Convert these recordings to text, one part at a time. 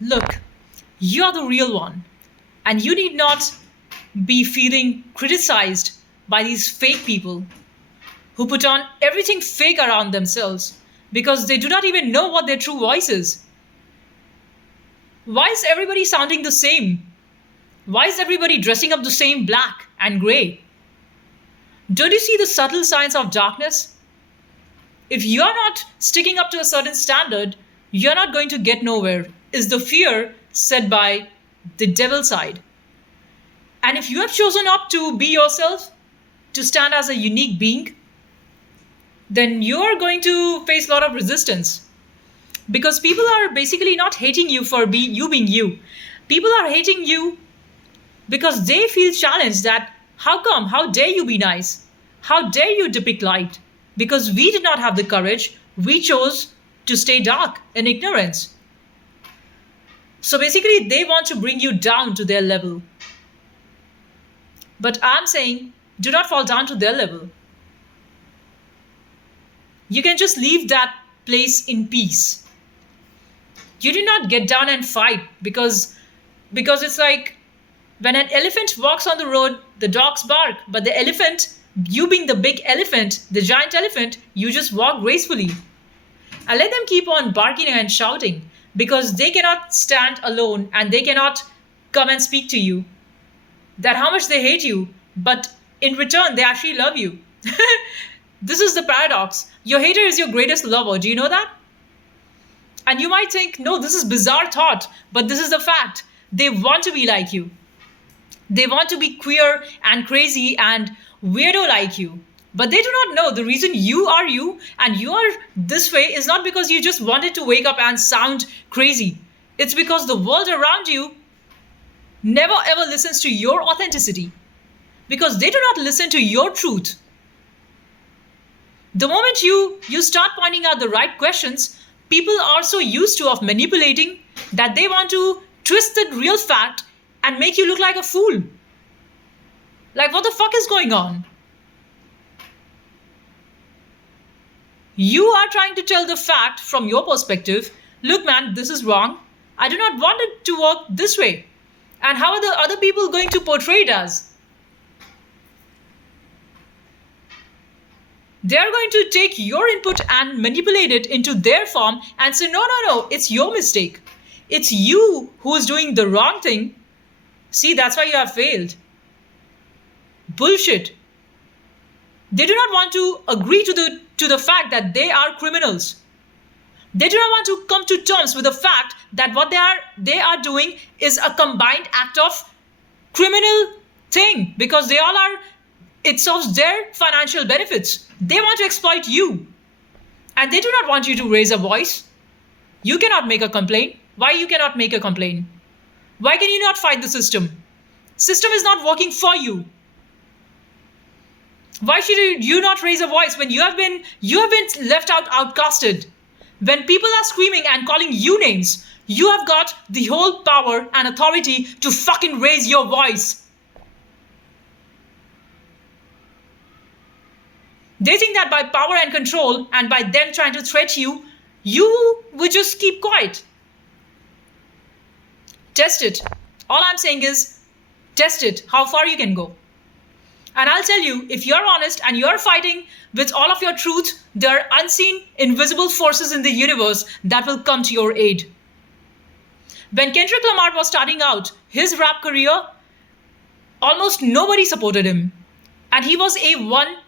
Look, you're the real one, and you need not be feeling criticized by these fake people who put on everything fake around themselves because they do not even know what their true voice is. Why is everybody sounding the same? Why is everybody dressing up the same black and gray? Don't you see the subtle signs of darkness? If you're not sticking up to a certain standard, you're not going to get nowhere, is the fear set by the devil side. And if you have chosen not to be yourself, to stand as a unique being, then you're going to face a lot of resistance. Because people are basically not hating you for you being you. People are hating you because they feel challenged that how come, how dare you be nice? How dare you depict light? Because we did not have the courage, we chose to stay dark in ignorance. So basically, they want to bring you down to their level. But I'm saying, do not fall down to their level. You can just leave that place in peace. You do not get down and fight because it's like when an elephant walks on the road, the dogs bark, but the elephant, you being the big elephant, the giant elephant, you just walk gracefully. And let them keep on barking and shouting because they cannot stand alone and they cannot come and speak to you. That how much they hate you, but in return, they actually love you. This is the paradox. Your hater is your greatest lover. Do you know that? And you might think, no, this is bizarre thought, but this is the fact. They want to be like you. They want to be queer and crazy and weirdo like you. But they do not know the reason you are you and you are this way is not because you just wanted to wake up and sound crazy. It's because the world around you never ever listens to your authenticity because they do not listen to your truth. The moment you start pointing out the right questions, people are so used to of manipulating that they want to twist the real fact and make you look like a fool. Like what the fuck is going on? You are trying to tell the fact from your perspective. Look man, this is wrong. I do not want it to work this way. And how are the other people going to portray it as? They are going to take your input and manipulate it into their form and say, no, no, no, it's your mistake. It's you who is doing the wrong thing. See, that's why you have failed. Bullshit. They do not want to agree to the fact that they are criminals. They do not want to come to terms with the fact that what they are doing is a combined act of criminal thing because they all are, it serves their financial benefits. They want to exploit you. And they do not want you to raise a voice. You cannot make a complaint. Why you cannot make a complaint? Why can you not fight the system? System is not working for you. Why should you not raise a voice when you have been left out, outcasted? When people are screaming and calling you names, you have got the whole power and authority to fucking raise your voice. They think that by power and control and by them trying to threat you, you would just keep quiet. Test it. All I'm saying is test it, how far you can go. And I'll tell you, if you're honest and you're fighting with all of your truth, there are unseen, invisible forces in the universe that will come to your aid. When Kendrick Lamar was starting out his rap career, almost nobody supported him. And he was a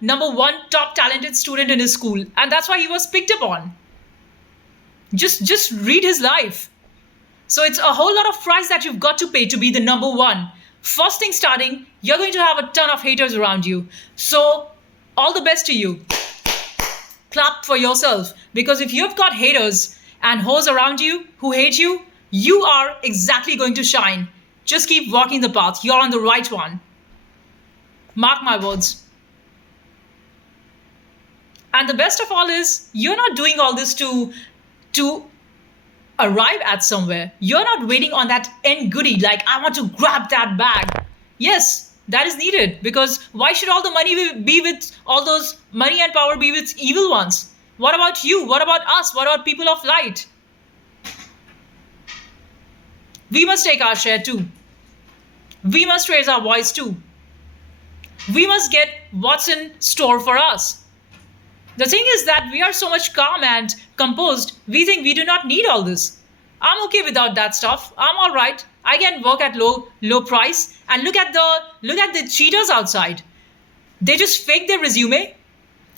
number one top talented student in his school. And that's why he was picked up on. Just read his life. So it's a whole lot of price that you've got to pay to be the number one. First thing starting, you're going to have a ton of haters around you. So all the best to you. Clap for yourself. Because if you've got haters and hoes around you who hate you, you are exactly going to shine. Just keep walking the path. You're on the right one. Mark my words. And the best of all is, you're not doing all this to arrive at somewhere. You're not waiting on that end goodie, like, I want to grab that bag. Yes, that is needed because why should all the money be with all those money and power be with evil ones? What about you? What about us? What about people of light? We must take our share too. We must raise our voice too. We must get what's in store for us. The thing is that we are so much calm and composed, we think we do not need all this. I'm okay without that stuff. I'm all right. I can work at low price and look at the cheaters outside. They just fake their resume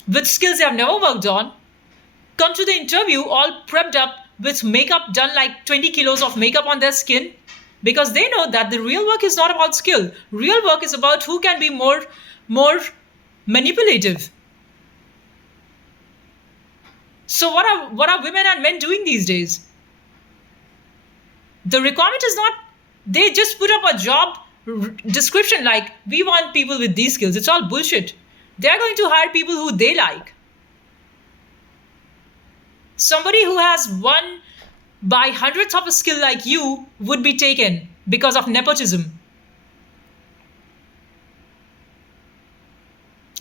with skills they have never worked on, come to the interview all prepped up with makeup done like 20 kilos of makeup on their skin because they know that the real work is not about skill. Real work is about who can be more manipulative. So what are women and men doing these days? The requirement is not, they just put up a job description like we want people with these skills. It's all bullshit. They're going to hire people who they like. Somebody who has one by hundredths of a skill like you would be taken because of nepotism.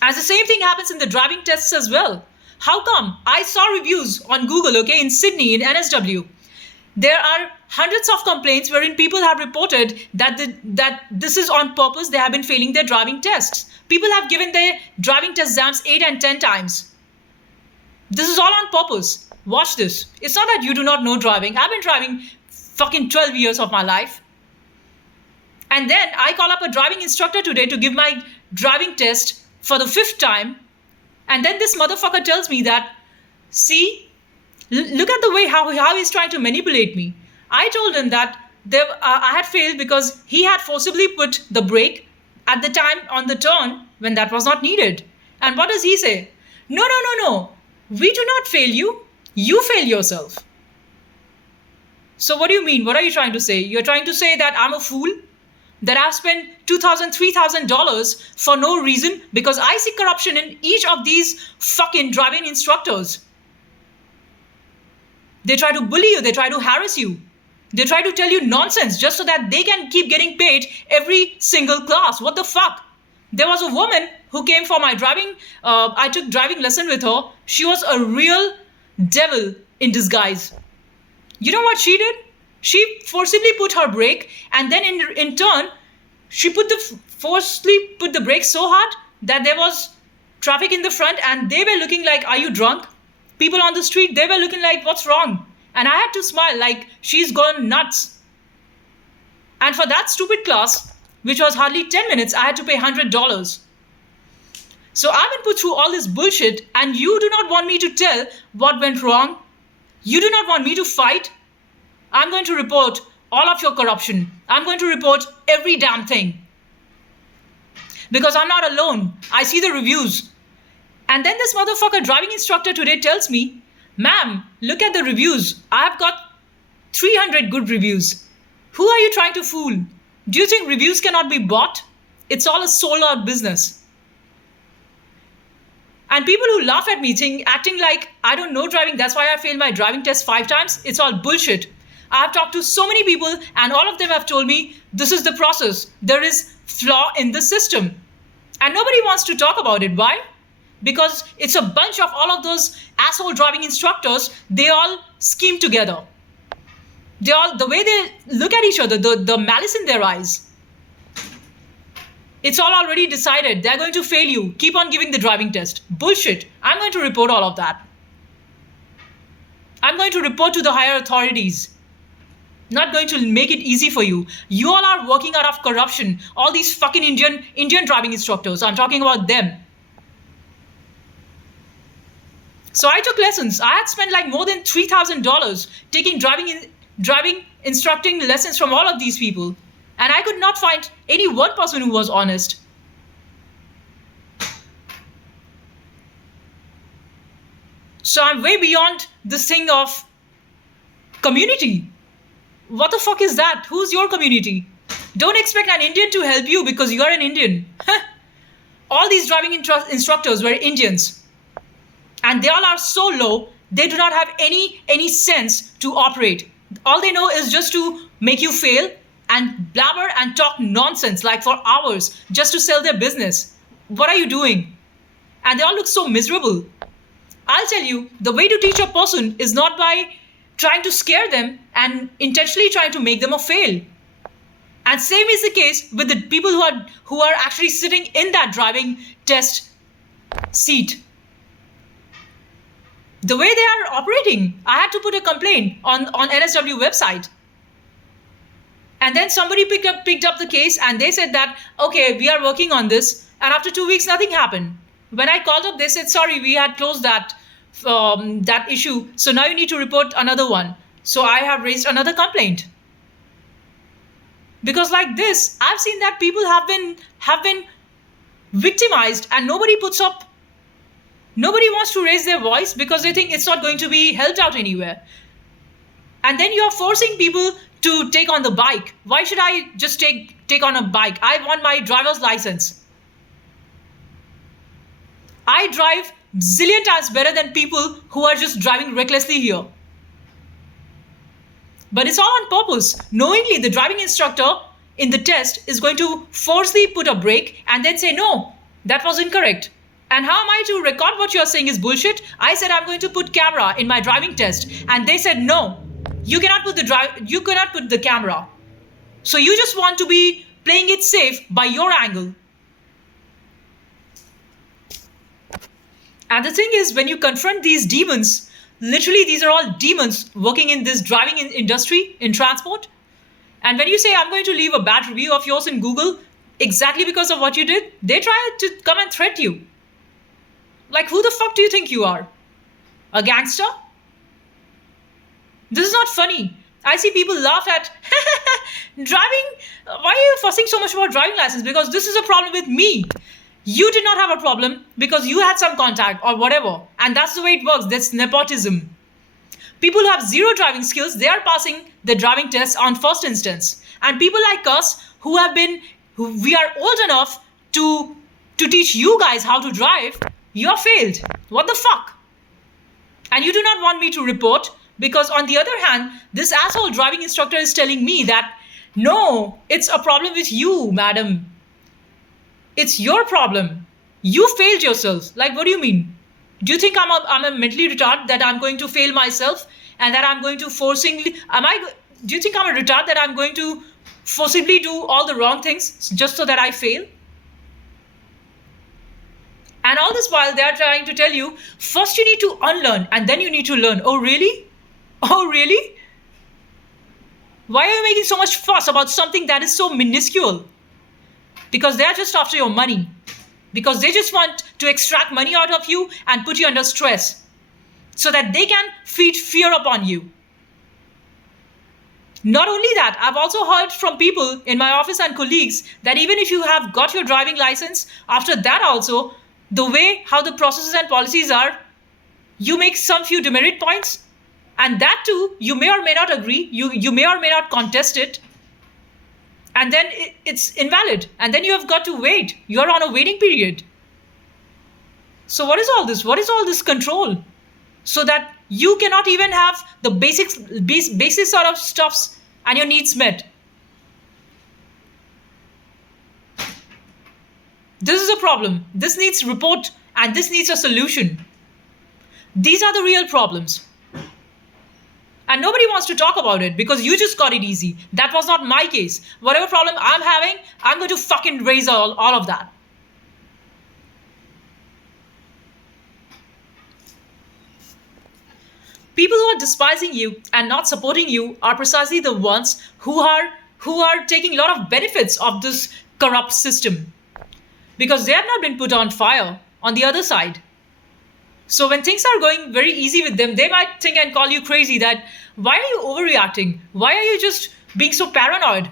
As the same thing happens in the driving tests as well. How come? I saw reviews on Google, okay, in Sydney, in NSW. There are hundreds of complaints wherein people have reported that this is on purpose. They have been failing their driving tests. People have given their driving test exams 8 and 10 times. This is all on purpose. Watch this. It's not that you do not know driving. I've been driving fucking 12 years of my life. And then I call up a driving instructor today to give my driving test for the 5th time. And then this motherfucker tells me that, see, look at the way how he's trying to manipulate me. I told him that I had failed because he had forcibly put the brake at the time on the turn when that was not needed. And what does he say? No, no, no, no. We do not fail you. You fail yourself. So what do you mean? What are you trying to say? You're trying to say that I'm a fool? That I've spent $2,000, $3,000 for no reason because I see corruption in each of these fucking driving instructors. They try to bully you. They try to harass you. They try to tell you nonsense just so that they can keep getting paid every single class. What the fuck? There was a woman who came for my driving. I took driving lesson with her. She was a real devil in disguise. You know what she did? She forcibly put her brake and then in turn, she forcibly put the brake so hard that there was traffic in the front and they were looking like, are you drunk? People on the street, they were looking like, what's wrong? And I had to smile like she's gone nuts. And for that stupid class, which was hardly 10 minutes, I had to pay $100. So I've been put through all this bullshit and you do not want me to tell what went wrong. You do not want me to fight. I'm going to report all of your corruption. I'm going to report every damn thing. Because I'm not alone. I see the reviews. And then this motherfucker driving instructor today tells me, ma'am, look at the reviews. I've got 300 good reviews. Who are you trying to fool? Do you think reviews cannot be bought? It's all a sold out business. And people who laugh at me acting like I don't know driving, that's why I failed my driving test 5 times, it's all bullshit. I've talked to so many people and all of them have told me this is the process. There is flaw in the system. And nobody wants to talk about it. Why? Because it's a bunch of all of those asshole driving instructors. They all scheme together. The way they look at each other, the malice in their eyes. It's all already decided. They're going to fail you. Keep on giving the driving test. Bullshit. I'm going to report all of that. I'm going to report to the higher authorities. Not going to make it easy for you. You all are working out of corruption. All these fucking Indian driving instructors. I'm talking about them. So I took lessons. I had spent like more than $3,000 taking driving instructing lessons from all of these people. And I could not find any one person who was honest. So I'm way beyond this thing of community. What the fuck is that? Who's your community? Don't expect an Indian to help you because you're an Indian. All these driving instructors were Indians. And they all are so low, they do not have any sense to operate. All they know is just to make you fail and blabber and talk nonsense like for hours just to sell their business. What are you doing? And they all look so miserable. I'll tell you, the way to teach a person is not by trying to scare them and intentionally trying to make them a fail. And same is the case with the people who are actually sitting in that driving test seat. The way they are operating, I had to put a complaint on NSW website. And then somebody picked up the case and they said that, okay, we are working on this. And after 2 weeks, nothing happened. When I called up, they said, sorry, we had closed that issue. So now you need to report another one. So I have raised another complaint. Because like this, I've seen that people have been victimized and nobody wants to raise their voice because they think it's not going to be helped out anywhere. And then you're forcing people to take on the bike. Why should I just take on a bike? I want my driver's license. I drive zillion times better than people who are just driving recklessly here. But it's all on purpose. Knowingly, the driving instructor in the test is going to forcefully put a brake and then say, no, that was incorrect. And how am I to record what you're saying is bullshit? I said I'm going to put camera in my driving test. And they said, no, you cannot put the camera. So you just want to be playing it safe by your angle. And the thing is, when you confront these demons, literally these are all demons working in this driving industry, in transport. And when you say, I'm going to leave a bad review of yours in Google, exactly because of what you did, they try to come and threat you. Like, who the fuck do you think you are? A gangster? This is not funny. I see people laugh at driving. Why are you fussing so much about driving license? Because this is a problem with me. You did not have a problem because you had some contact or whatever. And that's the way it works. That's nepotism. People who have zero driving skills, they are passing the driving test on first instance. And people like us who we are old enough to teach you guys how to drive, you're failed. What the fuck? And you do not want me to report because on the other hand, this asshole driving instructor is telling me that, no, it's a problem with you, madam. It's your problem. You failed yourself. Like, what do you mean? Do you think I'm a mentally retarded that I'm going to fail myself and that I'm going to do you think I'm a retard that I'm going to forcibly do all the wrong things just so that I fail? And all this while they're trying to tell you, first you need to unlearn and then you need to learn. Oh, really? Oh, really? Why are you making so much fuss about something that is so minuscule? Because they're just after your money. Because they just want to extract money out of you and put you under stress so that they can feed fear upon you. Not only that, I've also heard from people in my office and colleagues that even if you have got your driving license, after that also, the way how the processes and policies are, you make some few demerit points. And that too, you may or may not agree, you may or may not contest it. And then it's invalid. And then you have got to wait. You're on a waiting period. So what is all this? What is all this control? So that you cannot even have the basic sort of stuffs and your needs met. This is a problem. This needs report and this needs a solution. These are the real problems. And nobody wants to talk about it because you just got it easy. That was not my case. Whatever problem I'm having, I'm going to fucking raise all of that. People who are despising you and not supporting you are precisely the ones who are taking a lot of benefits of this corrupt system. Because they have not been put on fire on the other side. So when things are going very easy with them, they might think and call you crazy that, why are you overreacting? Why are you just being so paranoid?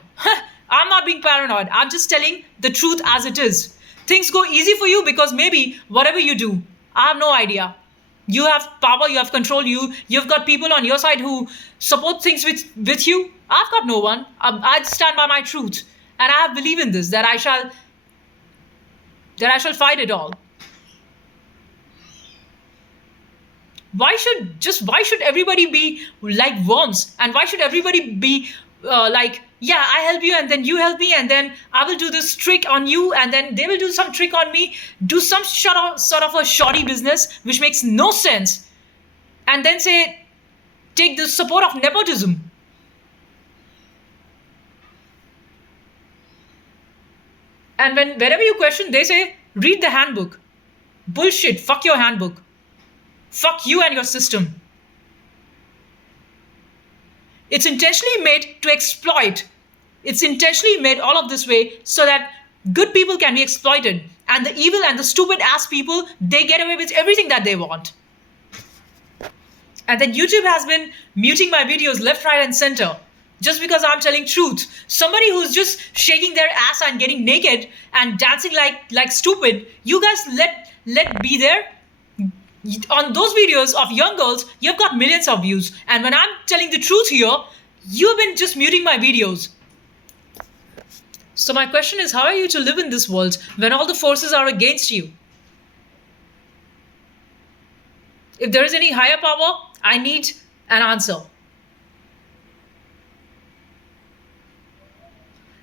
I'm not being paranoid. I'm just telling the truth as it is. Things go easy for you because maybe whatever you do, I have no idea. You have power, you have control, you've got people on your side who support things with you. I've got no one. I stand by my truth. And I have belief in this, that I shall fight it all. Why should everybody be like worms? And why should everybody be like, yeah, I help you and then you help me and then I will do this trick on you and then they will do some trick on me, do some sort of a shoddy business which makes no sense. And then say, take the support of nepotism. And whenever you question, they say, read the handbook. Bullshit. Fuck your handbook. Fuck you and your system. It's intentionally made to exploit. It's intentionally made all of this way so that good people can be exploited. And the evil and the stupid ass people, they get away with everything that they want. And then YouTube has been muting my videos left, right, and center just because I'm telling truth. Somebody who's just shaking their ass and getting naked and dancing like stupid, you guys let be there. On those videos of young girls, you've got millions of views. And when I'm telling the truth here, you've been just muting my videos. So my question is, how are you to live in this world when all the forces are against you? If there is any higher power, I need an answer.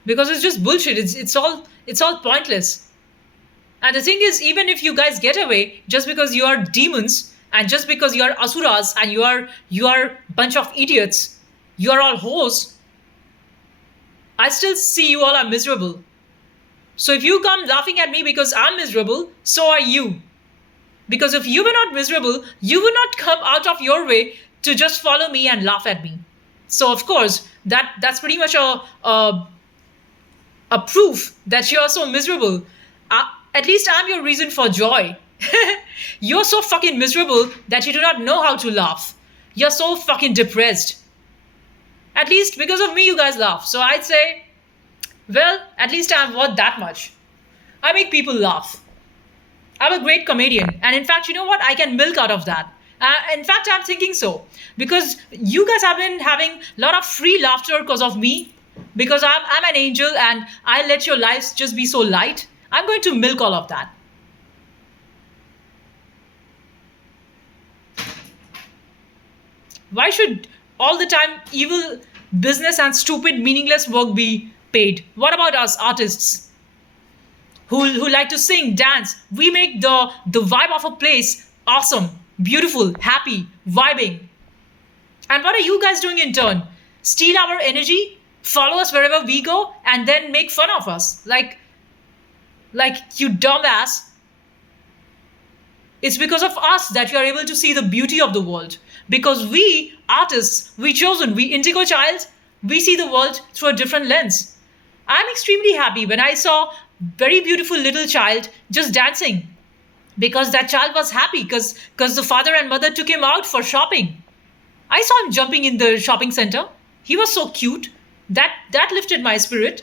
Because it's just bullshit. It's all pointless. And the thing is, even if you guys get away, just because you are demons and just because you are asuras and you are bunch of idiots, you are all whores, I still see you all are miserable. So if you come laughing at me because I'm miserable, so are you. Because if you were not miserable, you would not come out of your way to just follow me and laugh at me. So of course, that's pretty much a proof that you're so miserable. At least I'm your reason for joy. You're so fucking miserable that you do not know how to laugh. You're so fucking depressed. At least because of me, you guys laugh. So I'd say, well, at least I'm worth that much. I make people laugh. I'm a great comedian. And in fact, you know what? I can milk out of that. In fact, I'm thinking so. Because you guys have been having a lot of free laughter because of me. Because I'm an angel and I let your lives just be so light. I'm going to milk all of that. Why should all the time evil business and stupid meaningless work be paid? What about us artists who like to sing, dance? We make the vibe of a place awesome, beautiful, happy, vibing. And what are you guys doing in turn? Steal our energy, follow us wherever we go, and then make fun of us. Like you dumbass. It's because of us that you are able to see the beauty of the world. Because we, artists, we chosen, we indigo child, we see the world through a different lens. I'm extremely happy when I saw very beautiful little child just dancing. Because that child was happy because the father and mother took him out for shopping. I saw him jumping in the shopping center. He was so cute. That lifted my spirit.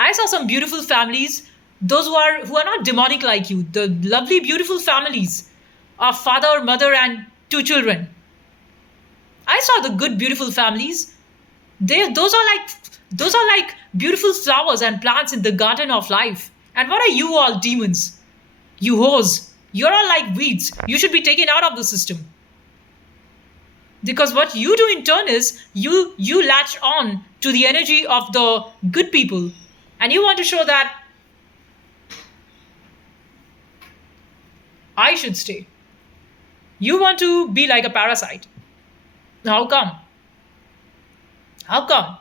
I saw some beautiful families, those who are not demonic like you, the lovely, beautiful families of father, mother, and 2 children. I saw the good, beautiful families. Those are like beautiful flowers and plants in the garden of life. And what are you all demons? You whores. You're all like weeds. You should be taken out of the system. Because what you do in turn is you latch on to the energy of the good people. And you want to show that I should stay. You want to be like a parasite. How come? How come?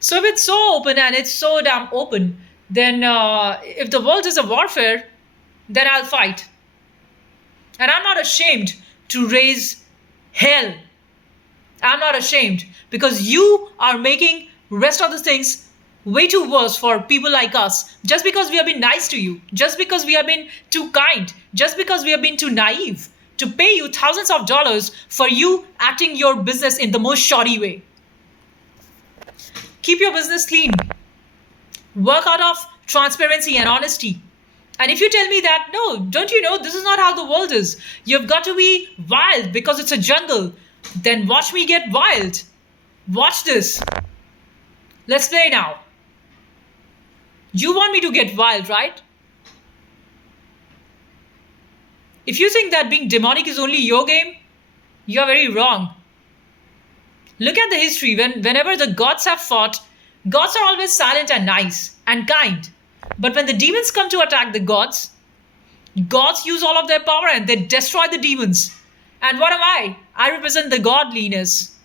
So if it's so open and it's so damn open, then if the world is a warfare, then I'll fight. And I'm not ashamed to raise hell. I'm not ashamed because you are making rest of the things way too worse for people like us. Just because we have been nice to you, just because we have been too kind, just because we have been too naive to pay you thousands of dollars for you acting your business in the most shoddy way. Keep your business clean. Work out of transparency and honesty. And if you tell me that, no, don't you know, this is not how the world is. You've got to be wild because it's a jungle. Then watch me get wild. Watch this. Let's play now. You want me to get wild, right? If you think that being demonic is only your game, you're very wrong. Look at the history. Whenever the gods have fought, gods are always silent and nice and kind. But when the demons come to attack the gods, Gods use all of their power and they destroy the demons. And what am I? I represent the godliness.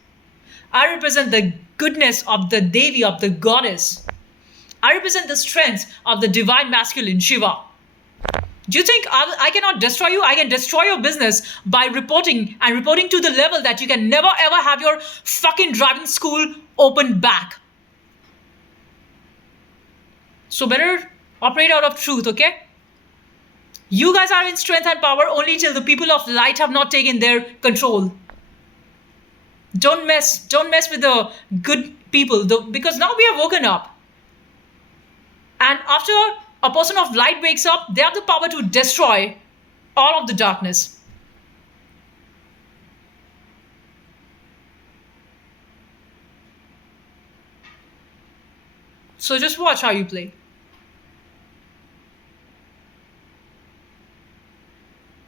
I represent the goodness of the Devi, of the goddess. I represent the strength of the divine masculine, Shiva. Do you think I cannot destroy you? I can destroy your business by reporting and reporting to the level that you can never ever have your fucking driving school open back. So better operate out of truth, okay? You guys are in strength and power only till the people of light have not taken their control. Don't mess with the good people because now we have woken up. And after a person of light wakes up, they have the power to destroy all of the darkness. So just watch how you play.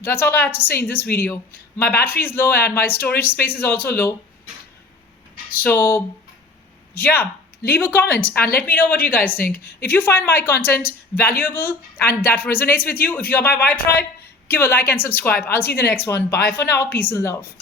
That's all I had to say in this video. My battery is low and my storage space is also low. So, yeah, leave a comment and let me know what you guys think. If you find my content valuable and that resonates with you, if you are my Y tribe, give a like and subscribe. I'll see you in the next one. Bye for now. Peace and love.